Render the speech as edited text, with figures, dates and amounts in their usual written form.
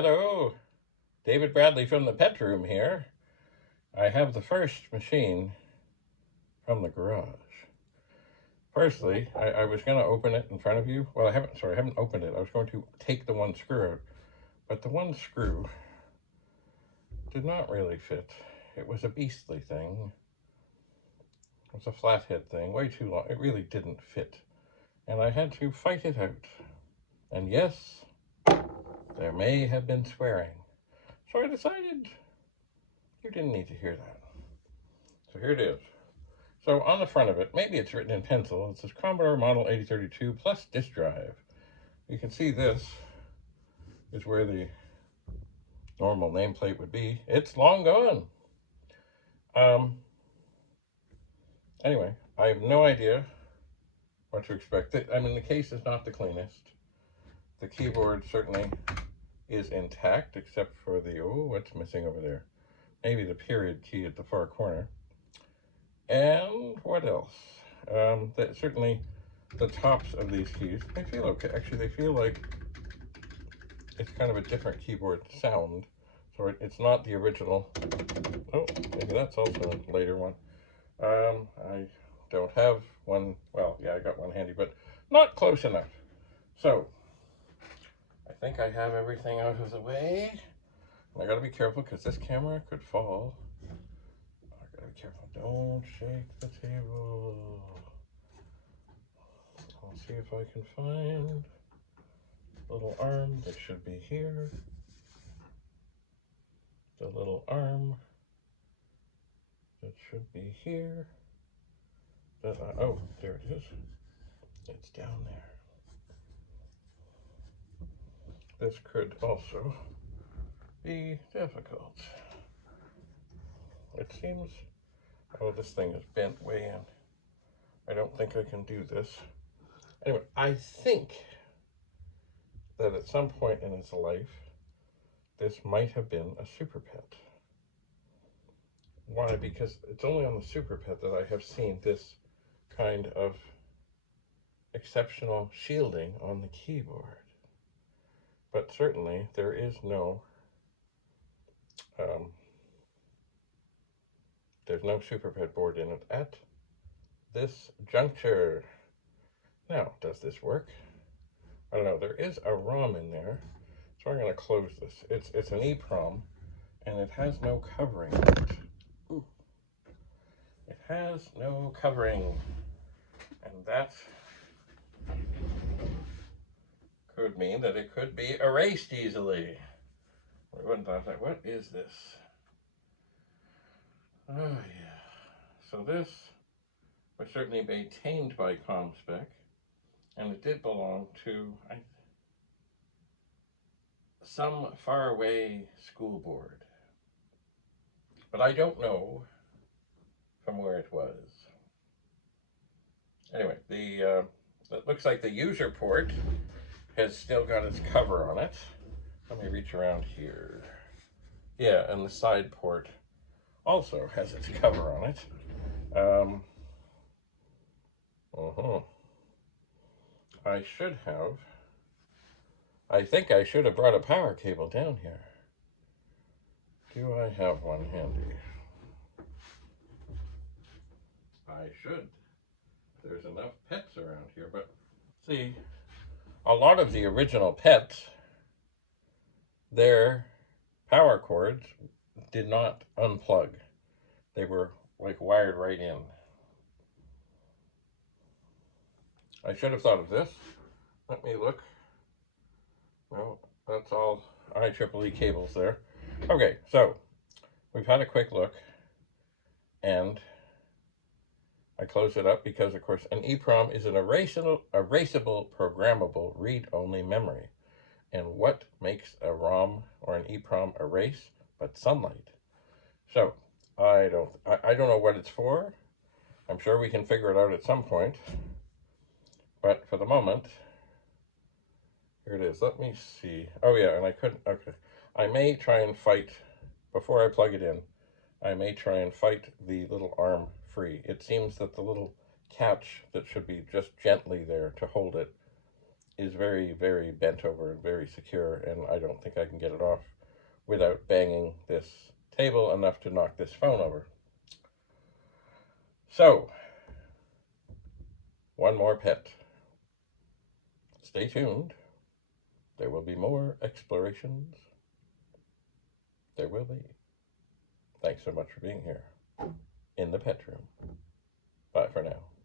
Hello, David Bradley from the pet room here. I have the first machine from the garage. Firstly, I was going to open it in front of you. Well, I haven't opened it. I was going to take the one screw out, but the one screw did not really fit. It was a beastly thing. It was a flathead thing, way too long. It really didn't fit. And I had to fight it out. And yes, there may have been swearing. So I decided you didn't need to hear that. So here it is. So on the front of it, maybe it's written in pencil, it says Commodore Model 8032 plus disk drive. You can see this is where the normal nameplate would be. It's long gone. Anyway, I have no idea what to expect. I mean, the case is not the cleanest. The keyboard certainly is intact, except for the, oh, what's missing over there? Maybe the period key at the far corner. And what else? Certainly the tops of these keys, they feel okay. Actually, they feel like it's kind of a different keyboard sound. So it's not the original. Oh, maybe that's also a later one. I don't have one. Well, yeah, I got one handy, but not close enough. So I think I have everything out of the way. And I gotta be careful because this camera could fall. I gotta be careful. Don't shake the table. I'll see if I can find the little arm that should be here. The little arm that should be here. Oh, there it is. It's down there. This could also be difficult. It seems, oh, this thing is bent way in. I don't think I can do this. Anyway, I think that at some point in its life, this might have been a SuperPET. Why? Because it's only on the SuperPET that I have seen this kind of exceptional shielding on the keyboard. But certainly there is no there's no SuperPET board in it at this juncture. Now, does this work? I don't know. There is a ROM in there, so I'm going to close this. It's an EEPROM, and it has no covering. Ooh. It has no covering, and that could mean that it could be erased easily. What is this? Oh yeah. So this was certainly maintained by ComSpec, and it did belong to some faraway school board. But I don't know from where it was. Anyway, it looks like the user port has still got its cover on it. Let me reach around here. Yeah, and the side port also has its cover on it. I think I should have brought a power cable down here. Do I have one handy? I should. There's enough pets around here, but see, a lot of the original pets, their power cords did not unplug. They were like wired right in. I should have thought of this. Let me look. No, that's all IEEE cables there. Okay, so we've had a quick look, and I close it up because, of course, an EEPROM is an erasable programmable read-only memory. And what makes a ROM or an EEPROM erase but sunlight? So I don't know what it's for. I'm sure we can figure it out at some point. But for the moment, here it is. Let me see. Oh yeah, and I couldn't, okay. I may try and fight, before I plug it in, I may try and fight the little arm free. It seems that the little catch that should be just gently there to hold it is very, very bent over and very secure, and I don't think I can get it off without banging this table enough to knock this phone over. So, one more pet. Stay tuned. There will be more explorations. There will be. Thanks so much for being here in the pet room. Bye for now.